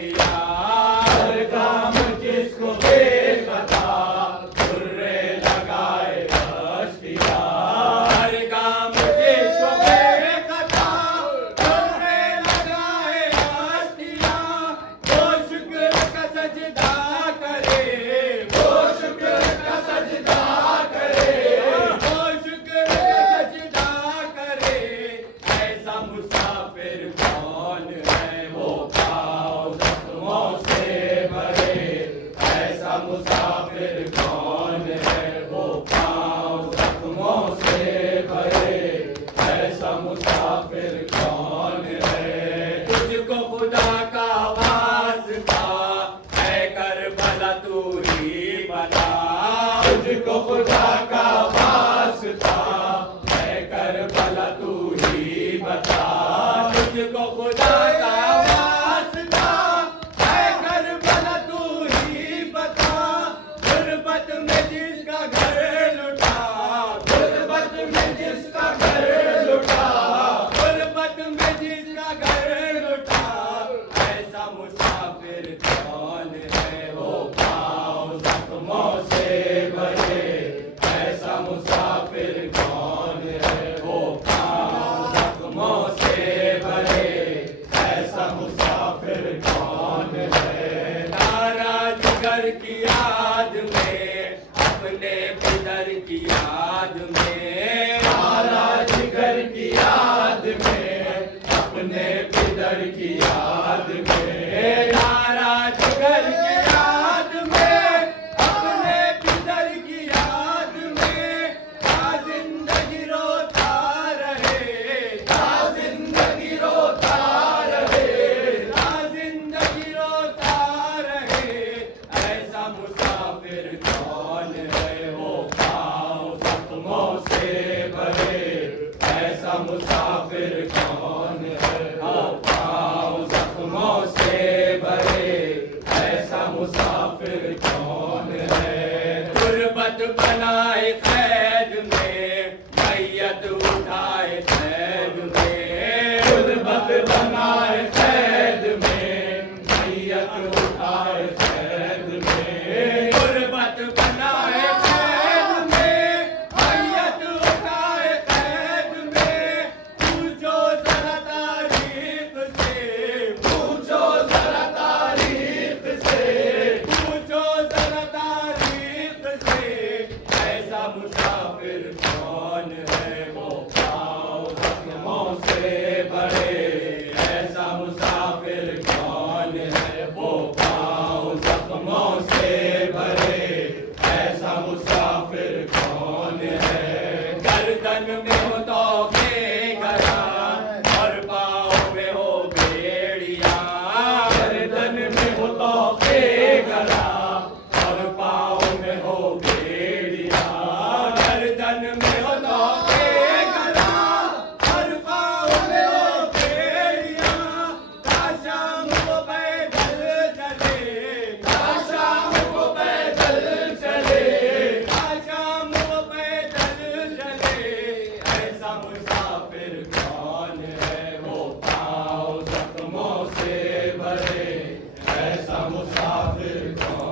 हर काम जिसको बेखता बुर्रे लगाए अश्तियार। हर काम जिसको बेखता बुर्रे लगाए अश्तियार। वो शुक्र का सजदा करे, वो शुक्र का सजदा करे, वो शुक्र का सजदा करे। ऐसा मुसाफिर कौन है वो पाँव जख्मों से भरे। ऐसा मुसाफिर कौन है वो पाँव जख्मों से भरे। ऐसा मुसाफिर कौन है। तुझको खुदा का वास्ता है करबला तू ही बता। तुझको खुदा का वास्ता है करबला तू ही बता। तुझको खुदा का वास्ता है करबला तू ही बता। गुर्बत में जिसका घर लुटा, गुर्बत में जिसका घर लुटा, गुर्बत में जिसका घर लुटा। ऐसा मुसाफिर कौन है वो पाँव जख्मों से भरे। ऐसा मुसाफिर कौन है वो पाँव जख्मों से भरे। ऐसा मुसाफिर कौन है। नाराज घर की याद में, अपने पितर की याद में। नाराज घर की याद में, अपने पितर की याद में। नाराज घर की याद में, अपने पितर की याद में। क्या जिंदगी रोता रहे, क्या जिंदगी रोता रहे, क्या जिंदगी रोता रहे। ऐसा मुसाफिर कौन है वो पाँव जख्मों से भरे। ऐसा मुसाफिर कौन है वो पाँव जख्मों से भरे। ऐसा मुसाफिर कौन है। गुर्बत बनाए कैद में, मैयत उठाए कैद में। गुर्बत बनाए कैद में, मैयत उठाए कैद में। गुर्बत बनाए कैद में, मैयत उठाए कैद में। पूछो जरा तारीख से, पूछो जरा तारीख से, पूछो जरा तारीख से। ऐसा मुसाफिर कौन है वो पाँव जख्मों से भरे। ऐसा मुसाफिर कौन है वो पाँव जख्मों से भरे। ऐसा मुसाफिर कौन है। गर्दन में हो तोहफे गरा और पाँव में हो बेड़िया। गर्दन में हो तोहफे गरा और पाँव में हो बेड़िया। गर्दन में हो तोहफे गरा और पाँव में हो बेड़िया। शाम को पैदल चले, शाम को पैदल चले, शाम को पैदल चले। ऐसा मुसाफिर कौन है वो पाँव जख्मों से भरे। ऐसा मुसाफिर कौन